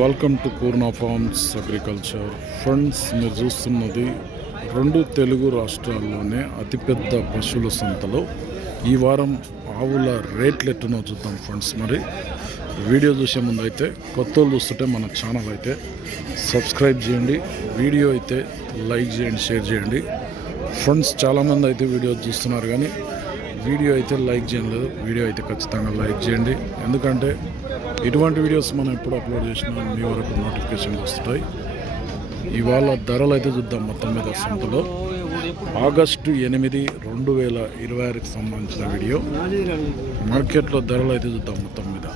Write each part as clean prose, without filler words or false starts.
Welcome to Purna forms agriculture. Friends, మీరు చూస్తున్నది రెండు తెలుగు రాష్ట్రాల్లోనే అతిపెద్ద పశువుల సంతలో ఈ వారం ఆవుల రేట్లు ఎట్టునో చూద్దాం ఫ్రెండ్స్. మరి వీడియో చూసే ముందు అయితే కొత్త వాళ్ళు చూస్తుంటే మన ఛానల్ అయితే సబ్స్క్రైబ్ చేయండి, వీడియో అయితే లైక్ చేయండి, షేర్ చేయండి ఫ్రెండ్స్. చాలామంది అయితే వీడియో చూస్తున్నారు కానీ వీడియో అయితే లైక్ చేయలేదు. వీడియో అయితే ఖచ్చితంగా లైక్ చేయండి, ఎందుకంటే ఇటువంటి వీడియోస్ మనం ఎప్పుడు అప్లోడ్ చేసినా మీ వరకు నోటిఫికేషన్ వస్తాయి. ఇవాళ ధరలు అయితే చూద్దాం. మొత్తం మీద సంతలో ఆగస్టు 8, 2026కి సంబంధించిన వీడియో. మార్కెట్లో ధరలు అయితే చూద్దాం మొత్తం మీద.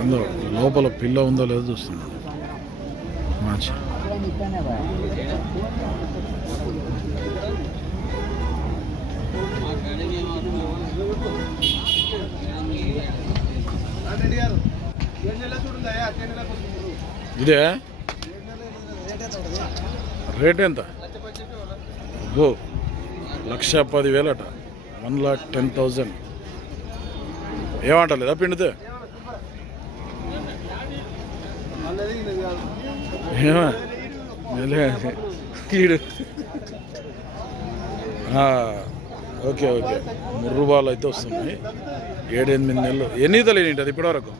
అందులో లోపల పిల్ల ఉందో లేదో చూస్తున్నాను. మంచి ఇదే రేట్ ఎంత? 1,10,000 అట. 1,10,000 ఏమంటలేదా పిండితే? ఓకే ఓకే, ముర్రుబాలు అయితే వస్తున్నాయి. 7-8 నెలలు. ఎన్ని ఈతలు ఏంటి అది ఇప్పటివరకు?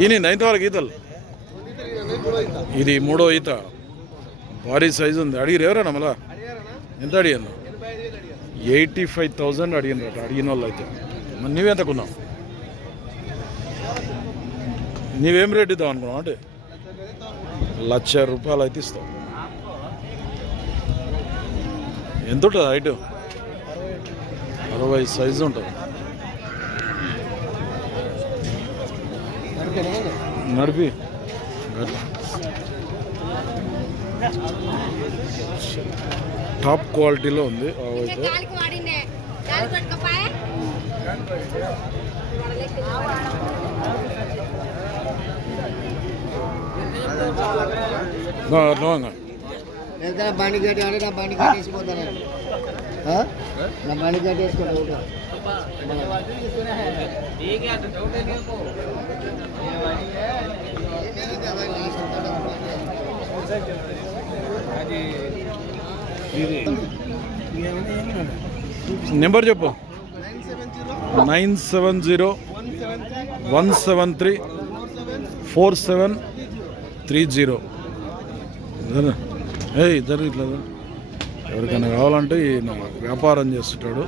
ఈయన ఇంతవరకు ఈతలు. ఇది 3వ ఈత. భారీ సైజు ఉంది. అడిగిరు ఎవరన్నా మళ్ళా? ఎంత అడిగాను? 85,000 అడిగినరట అడిగిన వాళ్ళు అయితే. మరి నువ్వెంత కొన్నావు? నీవేం రేట్ ఇద్దాం అనుకున్నావు? అంటే ₹1,00,000 అయితే ఇస్తావు. ఎంత ఉంటుంది హైట్? 60 సైజు ఉంటుంది. నడిపి టాప్ క్వాలిటీలో ఉంది. అయితే బండి గట్టి అంటే నా బండి కట్టేసిపోతాను. నా బండి కట్టేసుకోండి. నెంబర్ చెప్పు. 9701734730. జరగట్లేదు. ఎవరికైనా కావాలంటే ఈయన వ్యాపారం చేస్తుంటాడు,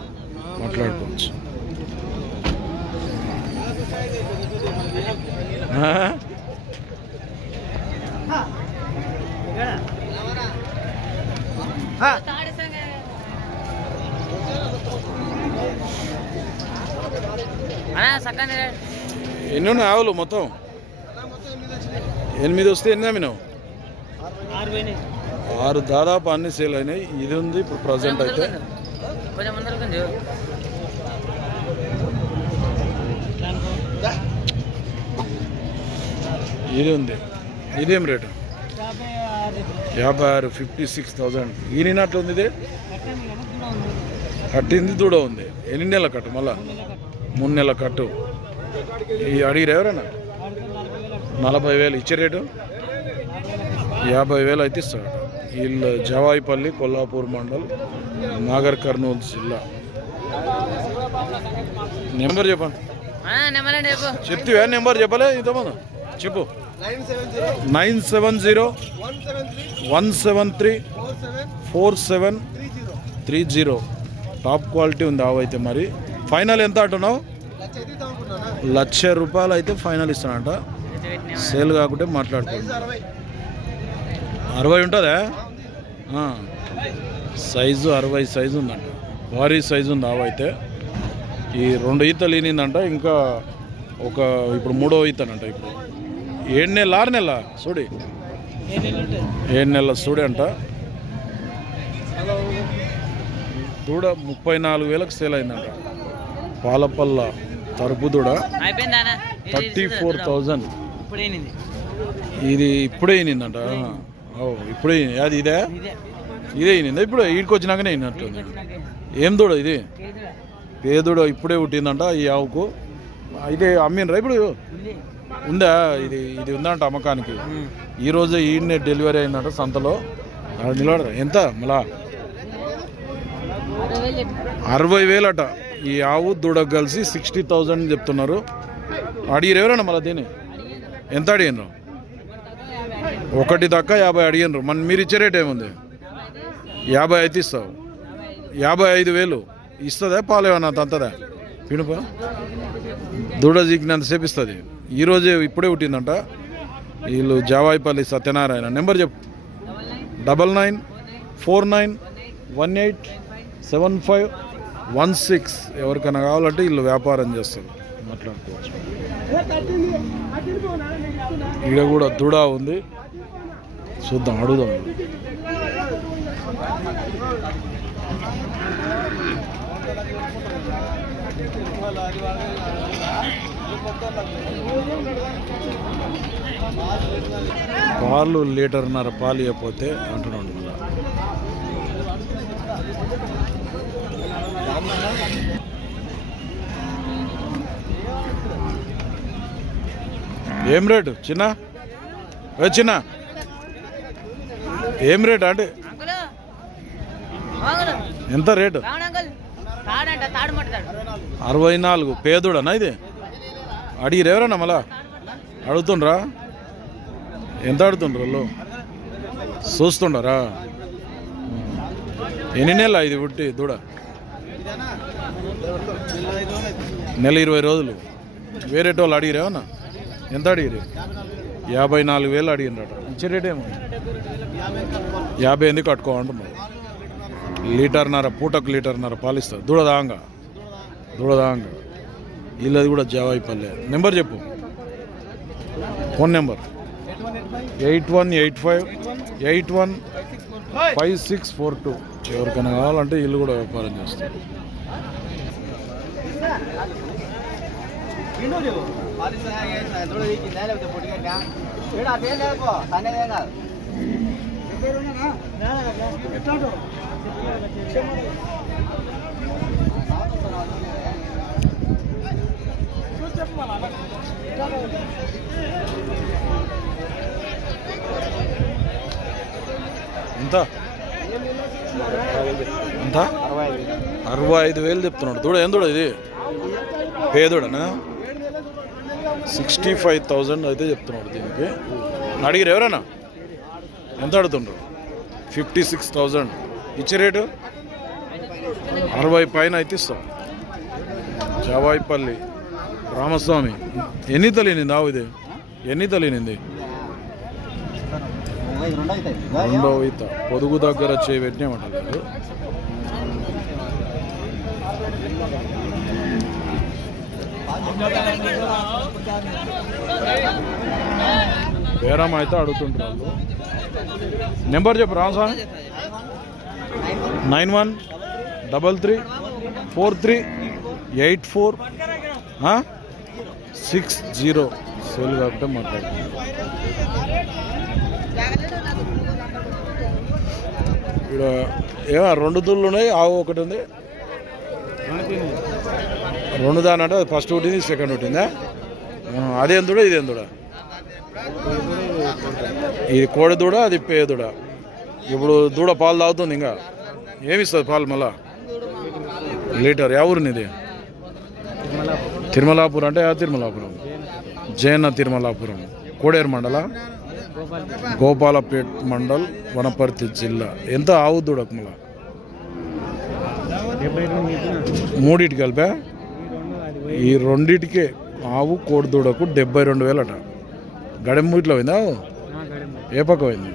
మాట్లాడుకోవచ్చు. ఎన్ని ఉన్నాయి ఆవులు మొత్తం? 8 వస్తే ఎన్ని అమ్మినావు? 6 దాదాపు అన్ని సేల్ అయినాయి. ఇది ఉంది ఇప్పుడు ప్రజెంట్ అయితే. ఇది ఉంది. ఇదేం రేటు? 56, 56,000. ఈయనట్లు ఉంది. ఇది కట్టింది దూడ ఉంది. ఎన్ని నెలల కట్టు? మళ్ళా 3 నెలల కట్టు. ఈ అడిగిరు ఎవరైనా? 40,000 ఇచ్చే రేటు. 50,000 అయితే ఇస్తాడు. వీళ్ళు జవాయిపల్లి, కొల్లాపూర్ మండల్, నాగర్ కర్నూలు జిల్లా. నెంబర్ చెప్పండి. చెప్తే నెంబర్ చెప్పలే ఇంతమంది. చెప్పు. 9701734730. టాప్ క్వాలిటీ ఉంది ఆవు అయితే. మరి ఫైనల్ ఎంత అంటున్నావు? ₹1,00,000 అయితే ఫైనల్ ఇస్తానంట. సేల్ కాకుంటే మాట్లాడుకోండి. 60 ఉంటుందా? సైజు 60 సైజు ఉందంట. భారీ సైజు ఉంది ఆవు అయితే. ఈ 2 ఈతలు ఈనిందంట. ఇంకా ఒక ఇప్పుడు 3వ ఈతనంట. ఇప్పుడు 7 నెలలు 6 నెలల చూడి 7 నెలల చూడి అంట. దూడ 34,000కి సేల్ అయిందంట. పాలపల్ల తరుపు దూడ 34,000. ఇది ఇప్పుడే ఈనిందంట. ఇప్పుడే అది ఇదే ఇదే ఈనిందా? ఇప్పుడు ఈడికి వచ్చినాకనే ఈనట్టుంది. ఏం దూడ ఇది? పేదూడ ఇప్పుడే పుట్టిందంట ఈ ఆవుకు. ఇది అమ్మినరా ఇప్పుడు? ఉందా? ఇది ఇది ఉందంట అమ్మకానికి. ఈరోజే ఈయన్నే డెలివరీ అయిందంట సంతలో. నిలబడరా ఎంత మళ్ళా? 60,000 అట. ఈ ఆవు దూడ కలిసి 60,000 చెప్తున్నారు. అడిగిరు ఎవరన్నా మళ్ళీ దీన్ని? ఎంత అడిగినారు? 1 దాకా 50 అడిగినారు. మన మీరు ఇచ్చే రేట్ ఏముంది? 50 అయితే ఇస్తావు. 55,000 ఇస్తుందా? పాలు ఏమన్నా తంతదా? పినుప దూడ జీకినంతసేపు ఇస్తుంది. ఈరోజే ఇప్పుడే పుట్టిందంట. వీళ్ళు జావాయిపల్లి సత్యనారాయణ. నెంబర్ చెప్పు. 9949187516. ఎవరికైనా కావాలంటే వీళ్ళు వ్యాపారం చేస్తారు, మాట్లాడుకోవచ్చు. ఇక్కడ కూడా దూడ ఉంది, చూద్దాం, అడుగుదాం. పాలు 1.5 లీటర్ పాలు ఇవ్వకపోతే అంటున్నాడు. ఏం రేటు చిన్న? చిన్న ఏం రేటు అంటే ఎంత రేటు? 64. పేదోడనా ఇది? అడిగిరు ఎవరన్నా మళ్ళా? అడుగుతుండ్రా? ఎంత అడుగుతుండ్రు వాళ్ళు? చూస్తుండరా? ఎన్ని నెలలు ఇది పుట్టి దూడ? నెల 20 రోజులు. వేరే వాళ్ళు అడిగిరేమన్నా? ఎంత అడిగిరు? 54,000 అడిగినరట. ఇచ్చే రేట్ ఏమో 58 కట్టుకోమంటున్నారు. 1.5 లీటర్ పూటకు 1.5 లీటర్ పాలిస్తారు. దూడదాంగా వీళ్ళది కూడా జావాయిపల్లె. నెంబర్ చెప్పు. Phone number 8185815642. ఎవరికైనా కావాలంటే వీళ్ళు కూడా వ్యాపారం చేస్తారు. ఎంత? 65,000 చెప్తున్నాడు. దూడ ఏం దూడ ఇది? పేదోడనా? 65,000 అయితే చెప్తున్నాడు దీనికి. అడిగిరు ఎవరన్నా? ఎంత అడుగుతుండ్రు? 56,000. ఇచ్చే రేటు 60 పైన అయితే ఇస్తాం. జావాయిపల్లి రామస్వామి. ఎన్ని తలినింది ఆవు ఇది? ఎన్ని తలినింది? 2వ ఈత. పొదుగు దగ్గర చేయబెట్టినామంటారు. బేరం అయితే అడుగుతుంటారు. నెంబర్ చెప్పు రామస్వామి. 9133438460. సెల్ కాబట్టి మాట్లాడుతుంది. ఇక్కడ ఏమో 2 దూళ్ళు ఉన్నాయి, ఆవు ఒకటి ఉంది. 2 దానంటే అది ఫస్ట్ పుట్టింది, సెకండ్ పుట్టిందా? అదేం దూడ, ఇదేం దూడ? ఇది కోడి దూడ, అది పేదూడ. ఇప్పుడు దూడ పాలు తాగుతుంది. ఇంకా ఏమిస్తుంది పాలు మళ్ళా? 1 లీటర్. ఎవరిని ఇది? తిరుమలాపురం. అంటే తిరుమలాపురం, జైన తిరుమలాపురం, కోడేరు మండల, గోపాలపేట్ మండల్, వనపర్తి జిల్లా. ఎంత ఆవు దూడకు మళ్ళా? 3 కలిపా? ఈ 2 ఆవు కోడి దూడకు 72,000 అట. గడెం ఇట్లా పోయిందా? ఏ పక్క పోయింది?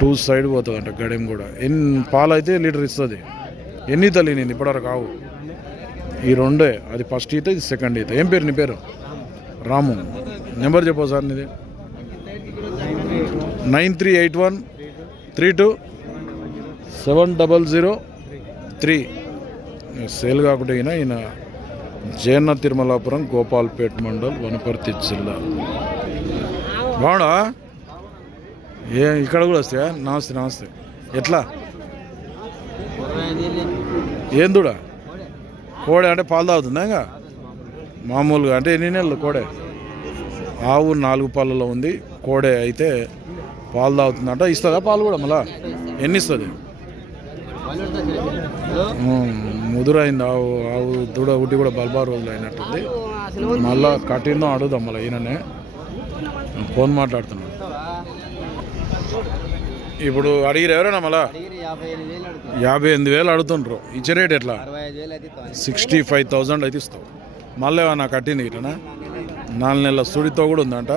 2 సైడ్ పోతుందంట గడెం కూడా. పాలు అయితే 1 లీటర్ ఇస్తుంది. ఎన్ని తల్లినింది ఇప్పటివరకు ఆవు? ఈ 2. అది ఫస్ట్ ఈత, ఇది సెకండ్ ఈత. ఏం పేరు నీ పేరు? రాము. నెంబర్ చెప్పు సార్ నీది. 9381327003. సేల్ కాకుండా ఈయన జైన తిరుమలాపురం, గోపాల్పేట్ మండల్, వనపర్తి జిల్లా. బాగుండా? ఇక్కడ కూడా వస్తాయా? నమస్తే. ఎట్లా? ఏం దూడ కోడే అంటే పాలు తాగుతుందా ఇంకా మామూలుగా అంటే ఎన్ని నెలలు కోడే ఆవు 4 పళ్ళలో ఉంది కోడే అయితే పాలు తాగుతుందంట ఇస్తుందా పాలు కూడా మళ్ళా ఎన్ని ఇస్తుంది ముదురైంది ఆవు దూడ ఒకటి కూడా బల్బార్ రోజులు అయినట్టుంది మళ్ళా కట్టిందో అడుగుదాం మళ్ళీ ఈయననే ఫోన్ మాట్లాడుతున్నాను ఇప్పుడు అడిగిరు ఎవరైనా మళ్ళా 58,000 అడుగుతుండ్రు ఇచ్చే రేట్ ఎట్లా 65,000 అయితే ఇస్తావు మళ్ళీ ఏమన్నా కట్టింది ఇట్లా 4 నెలల సుడితో కూడా ఉందంట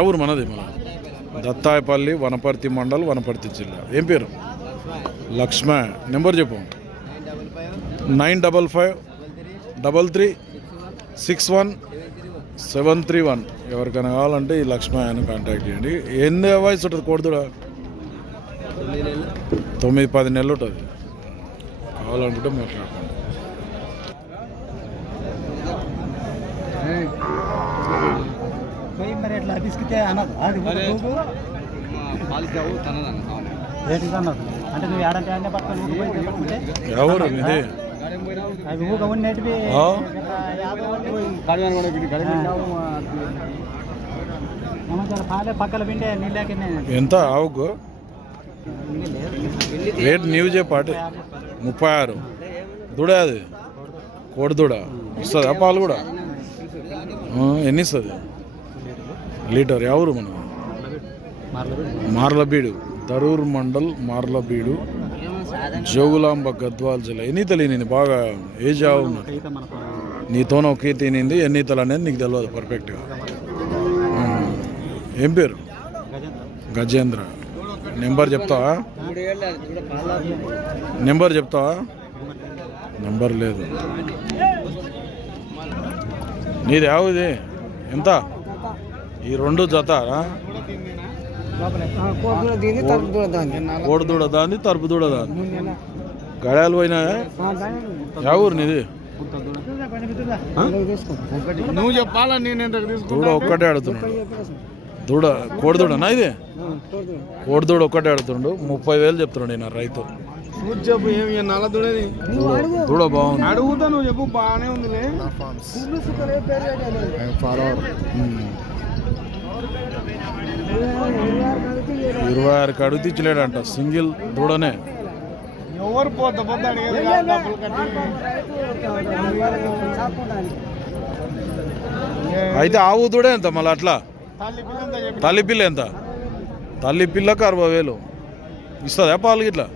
ఎవరు మనది మన దత్తాయపల్లి వనపర్తి మండల్ వనపర్తి జిల్లా ఏం పేరు లక్ష్మ నెంబర్ చెప్పు 9553361731 ఎవరికైనా కావాలంటే ఈ లక్ష్మ ఆయన కాంటాక్ట్ చేయండి ఎన్ని వయసు ఉంటుంది కోడిదూడ 9-10 నెలలు ఉంటుంది కావాలనుకుంటే మాట్లాడుకోండి ఎవరు ఇది ఎంత ఆవుకు రేట్ నీవు చెప్పాటి 36 దూడ అది కోడి దూడ ఇస్తుందా పాలు కూడా ఎన్ని ఇస్తుంది లీటర్ ఎవరు మనం మార్లబీడు దరూర్ మండల్ మార్లబీడు జోగులాంబ గద్వాల్ జిల్లా ఎన్ని తెలియని బాగా ఏజ్ ఆవు ఉన్నట్టు నీతోనే ఒకే తినింది ఎన్ని తల అనేది నీకు తెలియదు పర్ఫెక్ట్గా ఏం పేరు గజేంద్ర నెంబర్ చెప్తావా నెంబర్ లేదు నీది యావది ఎంత ఈ 2 జత కోడి దూడ దాన్ని తరుపు దూడ దాన్ని గడాలు పోయినా ఎవరు నీది నువ్వు చెప్పాలా నేను దూడ ఒక్కటే ఆడుతున్నాడు దూడ కోడి దూడనా ఇది కోడి దూడ ఒక్కటే ఆడుతుండు 30,000 చెప్తున్నాడు నేను రైతు దూడ బాగుంది అడుగుతా నువ్వు చెప్పు బాగానే ఉంది 26 కడుగు తెచ్చలేడంట సింగిల్ దూడనే ఎవరు అయితే ఆవు దూడ ఎంత మళ్ళీ అట్లా తల్లిపిల్ల ఎంత తల్లిపిల్లకు 60,000 ఇస్తుందా పాలు గిట్లా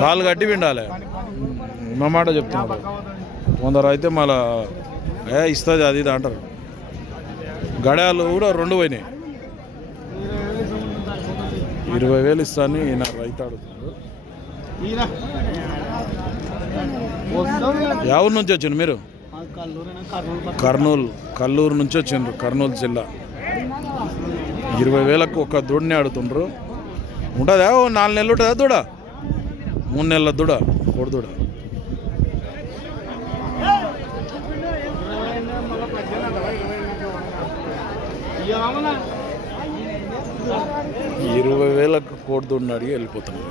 కాలు కట్టి విండాలి మా మాట చెప్తున్నారు కొందరు అయితే మళ్ళా ఇస్తుంది అది ఇది అంటారు గడాలు కూడా 2 పోయినాయి 20,000 ఇస్తాను ఈయన రైతు అడుగుతున్నారు ఎవరి నుంచి వచ్చిండు మీరు కల్లూరు నుంచి వచ్చిండ్రు కర్నూలు జిల్లా 20,000కు ఒక దూడని ఆడుతుండ్రు ఉంటుందా 4 నెలలు ఉంటుందా దూడ 3 నెలల దూడ కోడి దూడ $20,000 కోడి దూడని అడిగి వెళ్ళిపోతున్నాడు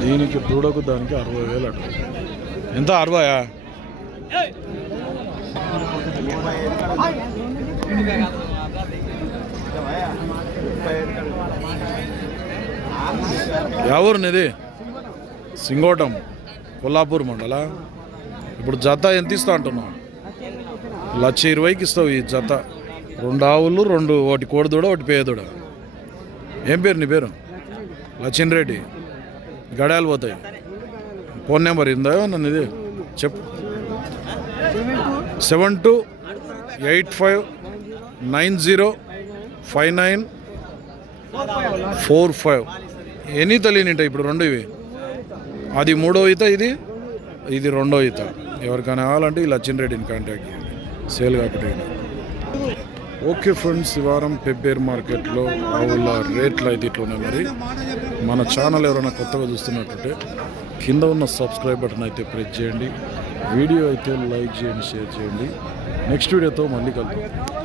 దీనికి దూడకు దానికి 60,000 అటు ఎంత 60యా ఎవరు నీది సింగోటం కొల్లాపూర్ మండల ఇప్పుడు జత ఎంత ఇస్తా అంటున్నావు 1,20,000కి ఇస్తావు ఈ జత 2 ఆవులు 2 ఒకటి కోడిదూడ ఒకటి పేదూడ ఏం పేరు నీ పేరు లచ్చిన్ రెడ్డి గడాలు పోతాయి ఫోన్ నెంబర్ ఇందా నన్ను ఇది చెప్పు 7285905945 ఎన్ని తెలియనింట ఇప్పుడు 2 ఇవి అది 3వ ఈత ఇది 2వ ఈత ఎవరికైనా కావాలంటే ఈ లచ్చిన్ రెడ్డిని కాంటాక్ట్ చేయండి సేల్ కాకపోతే ఓకే ఫ్రెండ్స్ ఈ వారం పెబ్బేర్ మార్కెట్లో ఆవుల రేట్లు అయితే ఇట్లున్నాయి మరి మన ఛానల్ ఎవరైనా కొత్తగా చూస్తున్నట్టుంటే కింద ఉన్న సబ్స్క్రైబ్ బటన్ అయితే ప్రెస్ చేయండి వీడియో అయితే లైక్ చేయండి, షేర్ చేయండి. నెక్స్ట్ వీడియోతో మళ్ళీ కలుద్దాం.